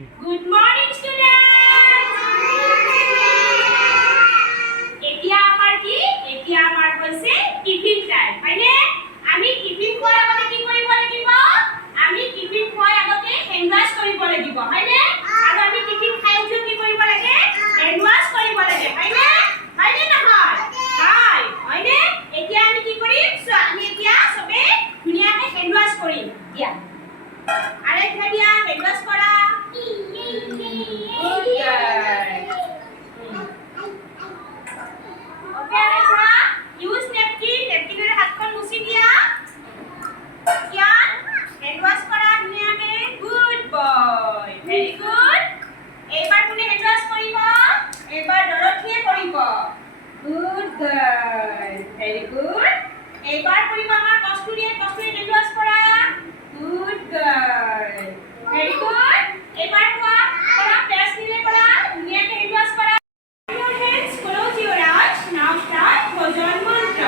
Good morning, students. এতিয়া আমাৰ কি? এতিয়া আমাৰ হৈছে টিফিন টাইম, হয়নে? আমি টিফিন খোৱাৰ আগতে কি কৰিব লাগিব? আমি টিফিন খোৱাৰ আগতে হেণ্ড ৱাছ কৰিব লাগিব, হয়নে? আৰু আমি টিফিন খাই উঠি কি কৰিব লাগে? হেণ্ড ৱাছ কৰিব লাগে, হয়নে? হয়নে নহয়? হয়, হয়নে? এতিয়া আমি কি কৰিম? আমি এতিয়া সবে ধুনীয়াকৈ হেণ্ড ৱাছ কৰিম। দিয়া আৰে দিয়া হেণ্ড ৱাছ কৰা। Good girl. Okay, Aisha. Use napkin. Napkin এর হাতখন মুছি দিয়া। কিয়ান হেড ওয়াশ করা ধুনীয়াকে। Good boy. Very good. এইবাৰ কোনে হেড ওয়াশ কৰিব? এইবাৰ ডৰথিয়ে কৰিব। Good girl. Very good. এইবাৰ কৰিব আমাৰ কস্তুৰীয়ে। কস্তুৰী হেড ওয়াশ কৰা। Good girl. Very good. এইবাৰ কোৱা কৰা প্ৰেছ নিলে কৰা ধুনীয়াকে হেড ওয়াশ কৰা। Your hands, close your eyes. Now start ভজন মন্ত্ৰ।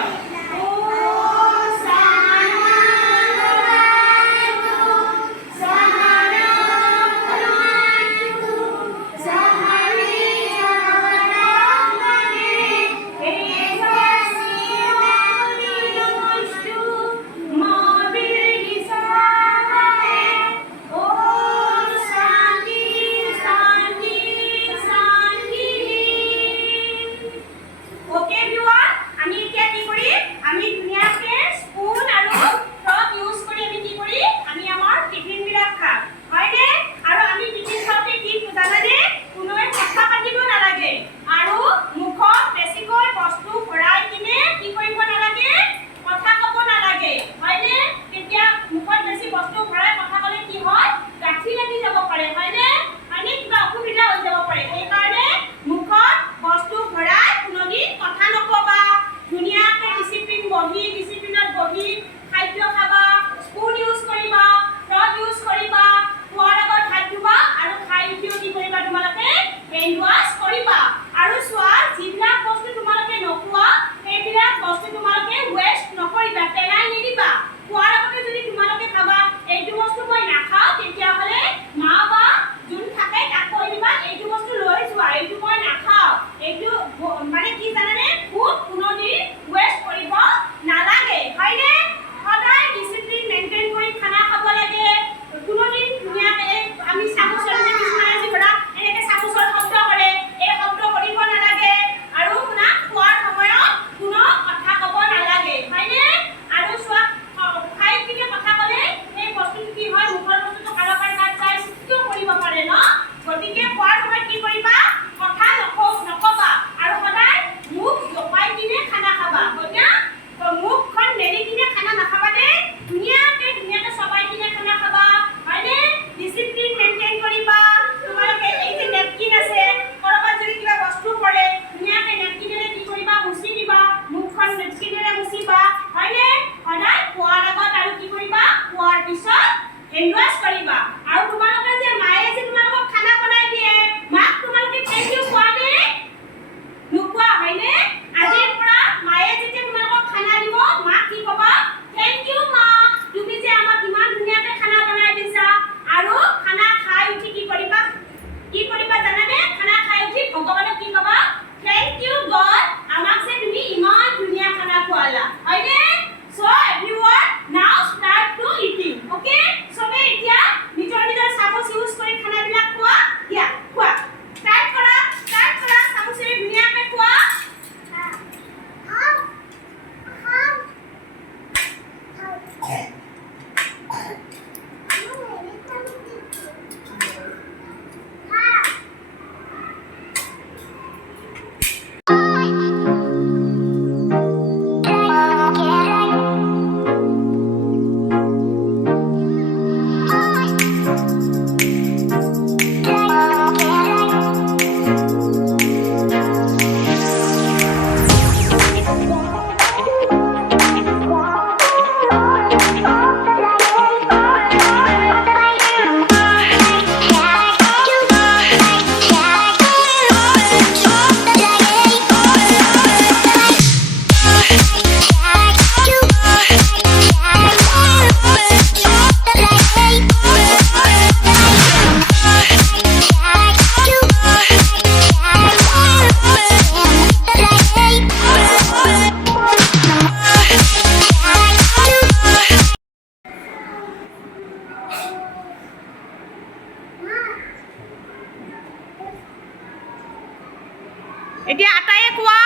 এতিয়া আটাইয়ে কোৱা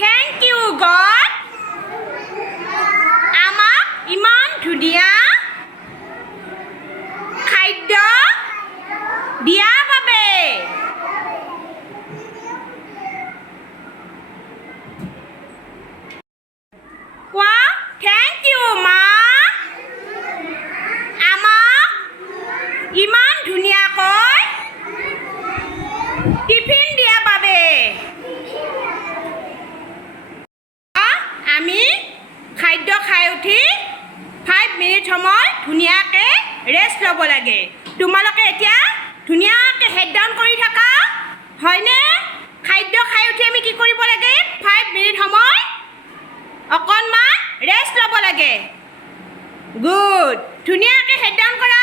থেংক ইউ গড আমাক ইমান ধুনীয়া খাদ্য দিয়াৰ বাবে। কোৱা থেংক ইউ মা আমাক ইমান ধুনীয়াকৈ টিফিন দিয়াৰ বাবে। আমি খাদ্য খাই উঠি 5 মিনিট সময় ধুনীয়াকৈ ৰেষ্ট ল'ব লাগে। তোমালোকে এতিয়া ধুনীয়াকৈ হেড ডাউন কৰি থাকা হয়নে? খাদ্য খাই উঠি আমি কি কৰিব লাগে? 5 মিনিট সময় অকণমান ৰেষ্ট ল'ব লাগে। গুড, ধুনীয়াকৈ হেড ডাউন কৰা।